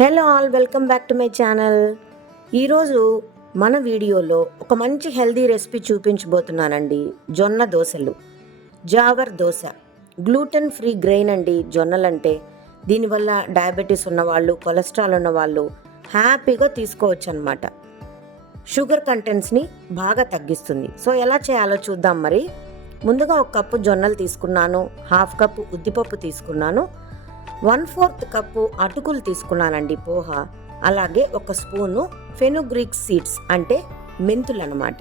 Hello all, welcome back to my channel. ఈరోజు మన వీడియోలో ఒక మంచి హెల్దీ రెసిపీ చూపించబోతున్నానండి. జొన్న దోశలు, Jewar dosa. Gluten free grain అండి జొన్నలంటే. దీనివల్ల డయాబెటీస్ ఉన్నవాళ్ళు, కొలెస్ట్రాల్ ఉన్నవాళ్ళు హ్యాపీగా తీసుకోవచ్చు అనమాట. షుగర్ కంటెంట్స్ని బాగా తగ్గిస్తుంది. సో ఎలా చేయాలో చూద్దాం. మరి ముందుగా ఒక కప్పు జొన్నలు తీసుకున్నాను, హాఫ్ కప్పు ఉద్దిపప్పు తీసుకున్నాను, 1/4 కప్పు అటుకులు తీసుకున్నానండి పోహ, అలాగే ఒక స్పూను ఫెనుగ్రీక్ సీడ్స్ అంటే మెంతులు అన్నమాట.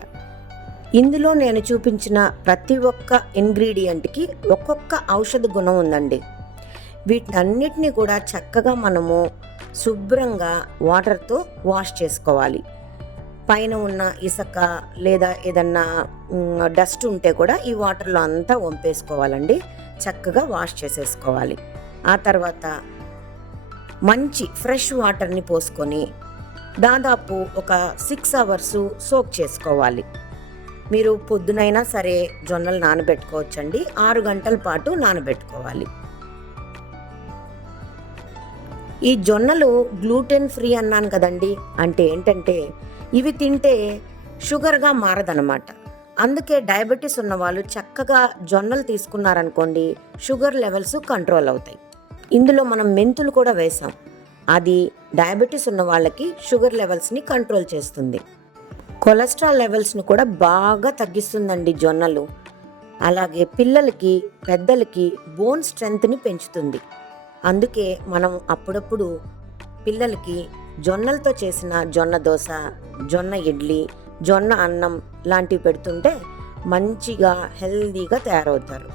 ఇందులో నేను చూపించిన ప్రతి ఒక్క ఇంగ్రీడియంట్కి ఒక్కొక్క ఔషధ గుణం ఉందండి. వీటన్నిటిని కూడా చక్కగా మనము శుభ్రంగా వాటర్తో వాష్ చేసుకోవాలి. పైన ఉన్న ఇసుక లేదా ఏదన్నా డస్ట్ ఉంటే కూడా ఈ వాటర్లో అంతా వంపేసుకోవాలండి. చక్కగా వాష్ చేసేసుకోవాలి. ఆ తర్వాత మంచి ఫ్రెష్ వాటర్ని పోసుకొని దాదాపు ఒక 6 అవర్స్ సోక్ చేసుకోవాలి. మీరు పొద్దునైనా సరే జొన్నలు నానబెట్టుకోవచ్చండి. 6 గంటల పాటు నానబెట్టుకోవాలి. ఈ జొన్నలు గ్లూటెన్ ఫ్రీ అన్నాను కదండి. అంటే ఏంటంటే ఇవి తింటే షుగర్గా మారదనమాట. అందుకే డయాబెటీస్ ఉన్నవాళ్ళు చక్కగా జొన్నలు తీసుకున్నారనుకోండి, షుగర్ లెవెల్స్ కంట్రోల్ అవుతాయి. ఇందులో మనం మెంతులు కూడా వేసాం. అది డయాబెటీస్ ఉన్న వాళ్ళకి షుగర్ లెవెల్స్ని కంట్రోల్ చేస్తుంది. కొలెస్ట్రాల్ లెవెల్స్ని కూడా బాగా తగ్గిస్తుందండి జొన్నలు. అలాగే పిల్లలకి, పెద్దలకి బోన్ స్ట్రెంగ్త్ని పెంచుతుంది. అందుకే మనం అప్పుడప్పుడు పిల్లలకి జొన్నలతో చేసిన జొన్న దోశ, జొన్న ఇడ్లీ, జొన్న అన్నం లాంటివి పెడుతుంటే మంచిగా హెల్దీగా తయారవుతారు.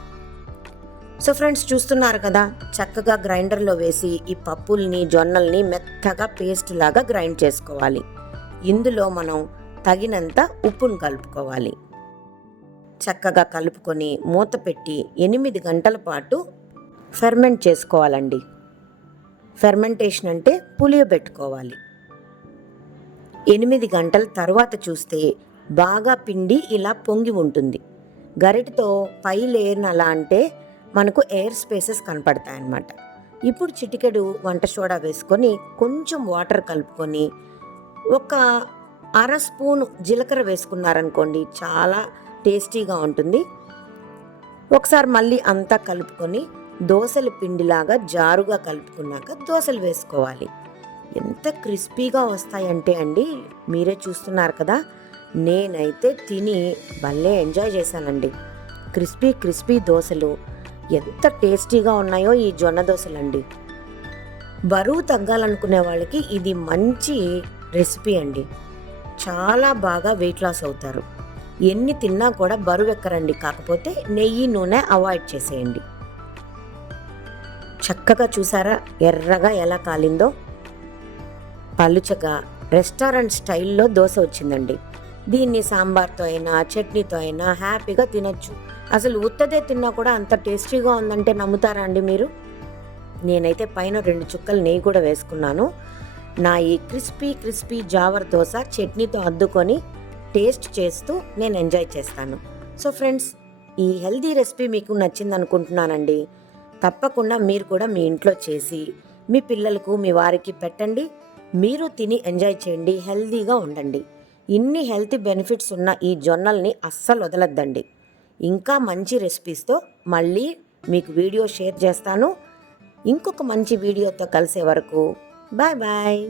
సో ఫ్రెండ్స్, చూస్తున్నారు కదా, చక్కగా గ్రైండర్లో వేసి ఈ పప్పుల్ని, జొన్నల్ని మెత్తగా పేస్ట్ లాగా గ్రైండ్ చేసుకోవాలి. ఇందులో మనం తగినంత ఉప్పును కలుపుకోవాలి. చక్కగా కలుపుకొని మూత పెట్టి 8 గంటల పాటు ఫెర్మెంట్ చేసుకోవాలండి. ఫెర్మెంటేషన్ అంటే పులియబెట్టుకోవాలి. 8 గంటల తర్వాత చూస్తే బాగా పిండి ఇలా పొంగి ఉంటుంది. గరిటతో పై లేయర్ని అలా అంటే మనకు ఎయిర్ స్పేసెస్ కనపడతాయన్నమాట. ఇప్పుడు చిటికెడు వంట సోడా వేసుకొని కొంచెం వాటర్ కలుపుకొని ఒక 1/2 స్పూను జీలకర్ర వేసుకున్నారనుకోండి, చాలా టేస్టీగా ఉంటుంది. ఒకసారి మళ్ళీ అంతా కలుపుకొని దోశల పిండిలాగా జారుగా కలుపుకున్నాక దోశలు వేసుకోవాలి. ఎంత క్రిస్పీగా వస్తాయంటే అండి, మీరే చూస్తున్నారు కదా, నేనైతే తిని భలే ఎంజాయ్ చేశానండి. క్రిస్పీ దోశలు ఎంత టేస్టీగా ఉన్నాయో ఈ జొన్న దోశలండి. బరువు తగ్గాలనుకునే వాళ్ళకి ఇది మంచి రెసిపీ అండి. చాలా బాగా వెయిట్ లాస్ అవుతారు. ఎన్ని తిన్నా కూడా బరువు ఎక్కరండి. కాకపోతే నెయ్యి, నూనె అవాయిడ్ చేసేయండి. చక్కగా చూసారా ఎర్రగా ఎలా కాలిందో. పలుచగా రెస్టారెంట్ స్టైల్లో దోశ వచ్చిందండి. దీన్ని సాంబార్తో అయినా, చట్నీతో అయినా హ్యాపీగా తినొచ్చు. అసలు ఉత్తదే తిన్నా కూడా అంత టేస్టీగా ఉందంటే నమ్ముతారా అండి మీరు? నేనైతే పైన 2 చుక్కలు నెయ్యి కూడా వేసుకున్నాను. నా ఈ క్రిస్పీ జావర్ దోశ చట్నీతో అద్దుకొని టేస్ట్ చేస్తూ నేను ఎంజాయ్ చేస్తాను. సో ఫ్రెండ్స్, ఈ హెల్దీ రెసిపీ మీకు నచ్చింది అనుకుంటున్నానండి. తప్పకుండా మీరు కూడా మీ ఇంట్లో చేసి మీ పిల్లలకు, మీ వారికి పెట్టండి. మీరు తిని ఎంజాయ్ చేయండి, హెల్దీగా ఉండండి. ఇన్ని హెల్తీ బెనిఫిట్స్ ఉన్న ఈ జొన్నల్ని అస్సలు వదలొద్దండి. ఇంకా మంచి రెసిపీస్తో మళ్ళీ మీకు వీడియో షేర్ చేస్తాను. ఇంకొక మంచి వీడియోతో కలిసే వరకు బాయ్ బాయ్.